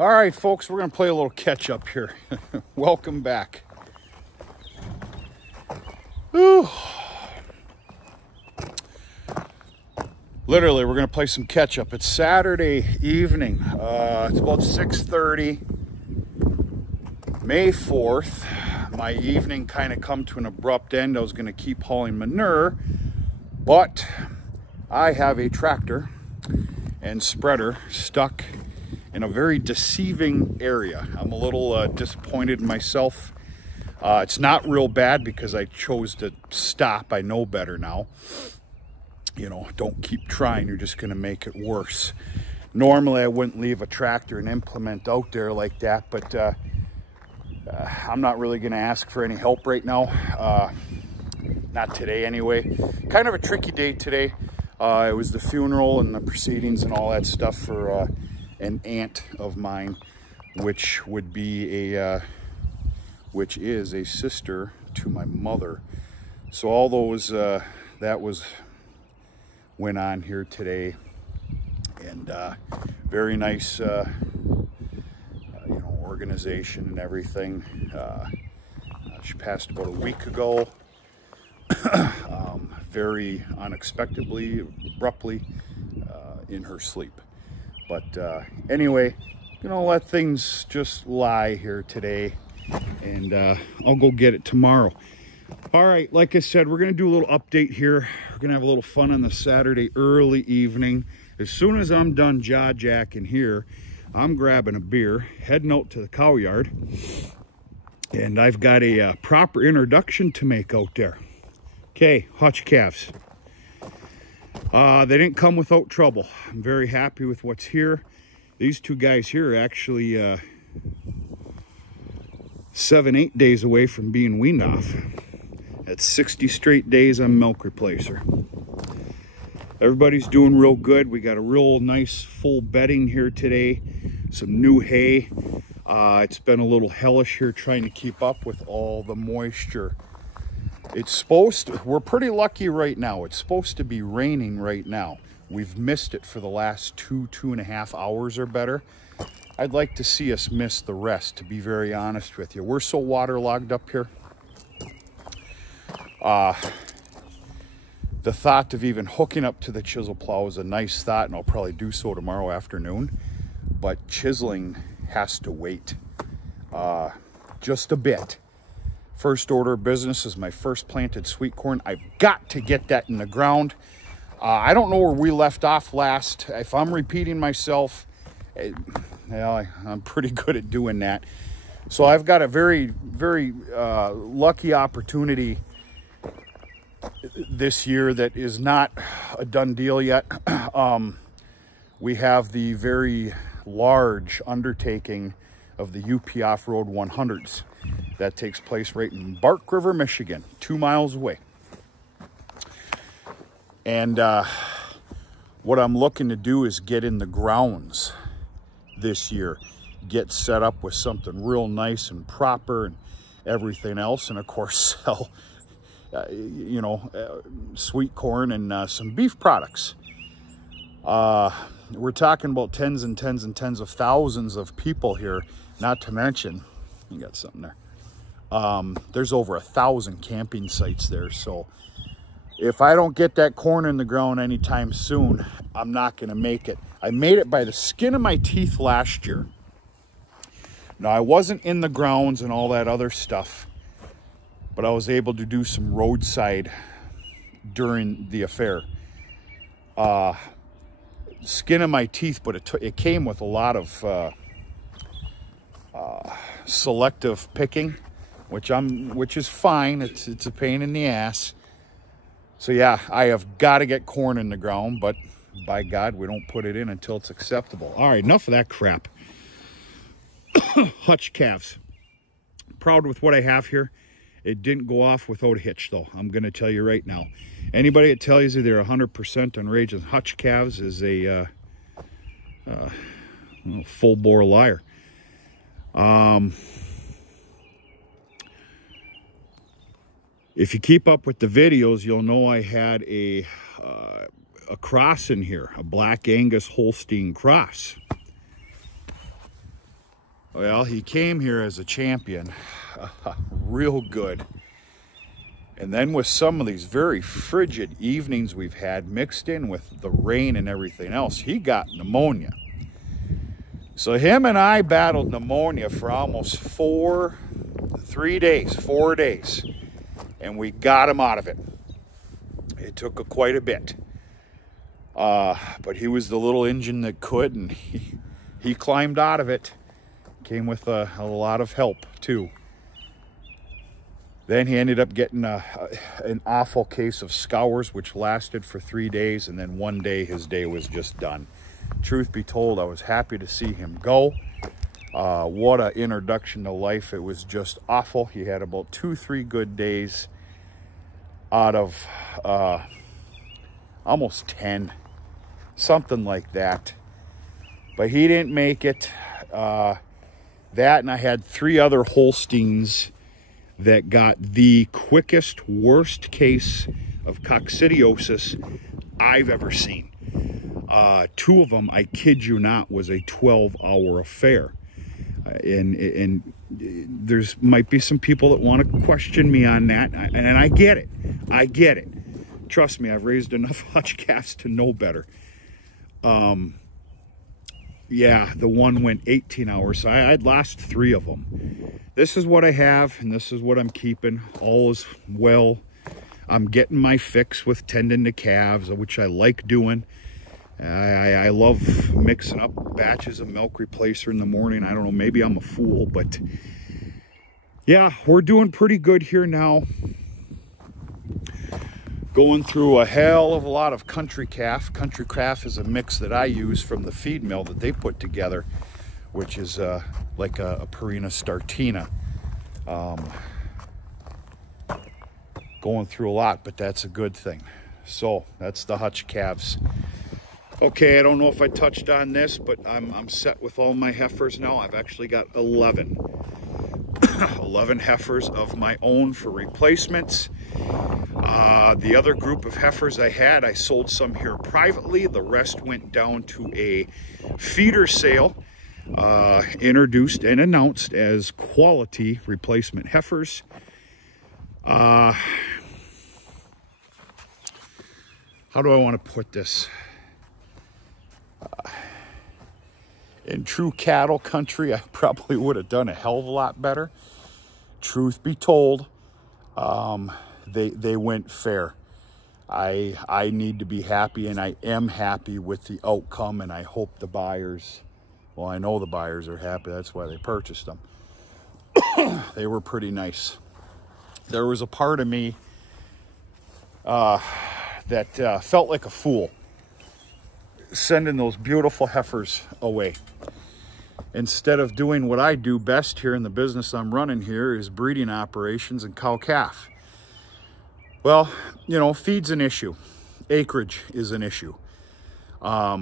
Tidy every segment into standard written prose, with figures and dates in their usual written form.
All right, folks, we're going to play a little catch up here. Welcome back. Whew. Literally, we're going to play some catch up. It's Saturday evening. It's about 6:30, May 4th. My evening kind of come to an abrupt end. I was going to keep hauling manure, but I have a tractor and spreader stuck in a very deceiving area. I'm a little disappointed in myself. It's not real bad because I chose to stop. I know better now. You know, don't keep trying. You're just going to make it worse. Normally, I wouldn't leave a tractor and implement out there like that, but I'm not really going to ask for any help right now. Not today anyway. Kind of a tricky day today. It was the funeral and the proceedings and all that stuff for an aunt of mine, which would be which is a sister to my mother. So all those that went on here today, and very nice you know, organization and everything. She passed about a week ago, very unexpectedly, abruptly, in her sleep. But anyway, you know, let things just lie here today, and I'll go get it tomorrow. All right, like I said, we're going to do a little update here. We're going to have a little fun on the Saturday early evening. As soon as I'm done jaw-jacking here, I'm grabbing a beer, heading out to the cow yard, and I've got a proper introduction to make out there. Okay, Hutch calves. They didn't come without trouble. I'm very happy with what's here. These two guys here are actually 7-8 days away from being weaned off. That's 60 straight days on milk replacer. Everybody's doing real good. We got a real nice full bedding here today. Some new hay. It's been a little hellish here trying to keep up with all the moisture. It's supposed to, we're pretty lucky right now. It's supposed to be raining right now. We've missed it for the last 2.5 hours or better. I'd like to see us miss the rest, to be very honest with you. We're so waterlogged up here. The thought of even hooking up to the chisel plow is a nice thought, and I'll probably do so tomorrow afternoon. But chiseling has to wait just a bit. First order of business is my first planted sweet corn. I've got to get that in the ground. I don't know where we left off last. If I'm repeating myself, well, I'm pretty good at doing that. So I've got a very, very lucky opportunity this year that is not a done deal yet. We have the very large undertaking of the UP Off-Road 100s. That takes place right in Bark River, Michigan, 2 miles away. And what I'm looking to do is get in the grounds this year, get set up with something real nice and proper and everything else, and of course sell you know, sweet corn and some beef products. We're talking about tens and tens and tens of thousands of people here, not to mention, you got something there. There's over 1,000 camping sites there. So if I don't get that corn in the ground anytime soon, I'm not going to make it. I made it by the skin of my teeth last year. Now, I wasn't in the grounds and all that other stuff, but I was able to do some roadside during the affair. Skin of my teeth, but it came with a lot of selective picking, which is fine. It's a pain in the ass. So yeah, I have got to get corn in the ground, but by God, we don't put it in until it's acceptable. All right, enough of that crap. Hutch calves. Proud with what I have here. It didn't go off without a hitch, though. I'm going to tell you right now. Anybody that tells you they're 100% on raising Hutch calves is a full-bore liar. If you keep up with the videos, you'll know I had a cross in here, a Black Angus Holstein cross. Well, he came here as a champion, real good. And then with some of these very frigid evenings we've had mixed in with the rain and everything else, he got pneumonia. So him and I battled pneumonia for almost 4 days. And we got him out of it. It took quite a bit. But he was the little engine that could, and he climbed out of it. Came with a lot of help, too. Then he ended up getting an awful case of scours, which lasted for 3 days, and then one day his day was just done. Truth be told, I was happy to see him go. What an introduction to life. It was just awful. He had about 2-3 good days out of almost 10, something like that. But he didn't make it. That, and I had 3 other Holsteins that got the quickest, worst case of coccidiosis I've ever seen. 2 of them, I kid you not, was a 12-hour affair. And there's might be some people that want to question me on that, and I get it. I get it. Trust me, I've raised enough Hutch calves to know better. Yeah, the one went 18 hours, so I'd lost 3 of them. This is what I have, and this is what I'm keeping. All is well. I'm getting my fix with tending to calves, which I like doing. I love mixing up batches of milk replacer in the morning. I don't know, maybe I'm a fool, but yeah, we're doing pretty good here now. Going through a hell of a lot of country calf. Country calf is a mix that I use from the feed mill that they put together, which is like a Purina Startina. Going through a lot, but that's a good thing. So that's the Hutch calves. Okay, I don't know if I touched on this, but I'm set with all my heifers now. I've actually got 11. 11 heifers of my own for replacements. The other group of heifers I sold some here privately. The rest went down to a feeder sale, introduced and announced as quality replacement heifers. How do I want to put this? In true cattle country, I probably would have done a hell of a lot better. Truth be told, they went fair. I need to be happy, and I am happy with the outcome, and I hope the buyers, well, I know the buyers are happy. That's why they purchased them. They were pretty nice. There was a part of me that felt like a fool sending those beautiful heifers away. Instead of doing what I do best here in the business I'm running here, is breeding operations and cow-calf. Well, you know, feed's an issue. Acreage is an issue. I've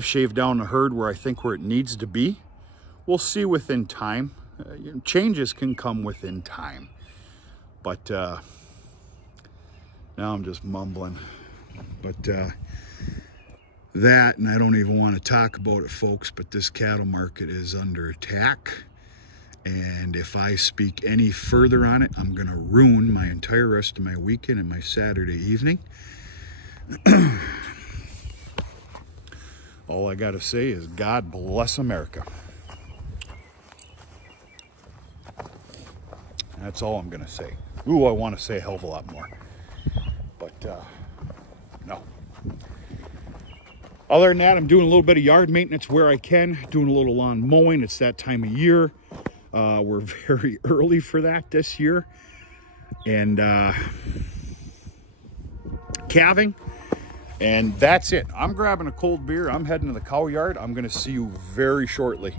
shaved down the herd where I think where it needs to be. We'll see within time. Changes can come within time. But now I'm just mumbling. But that, and I don't even want to talk about it, folks, but this cattle market is under attack. And if I speak any further on it, I'm going to ruin my entire rest of my weekend and my Saturday evening. All I got to say is God bless America. That's all I'm going to say. Ooh, I want to say a hell of a lot more. But, no. Other than that, I'm doing a little bit of yard maintenance where I can, doing a little lawn mowing. It's that time of year. We're very early for that this year. And calving. And that's it. I'm grabbing a cold beer. I'm heading to the cow yard. I'm going to see you very shortly.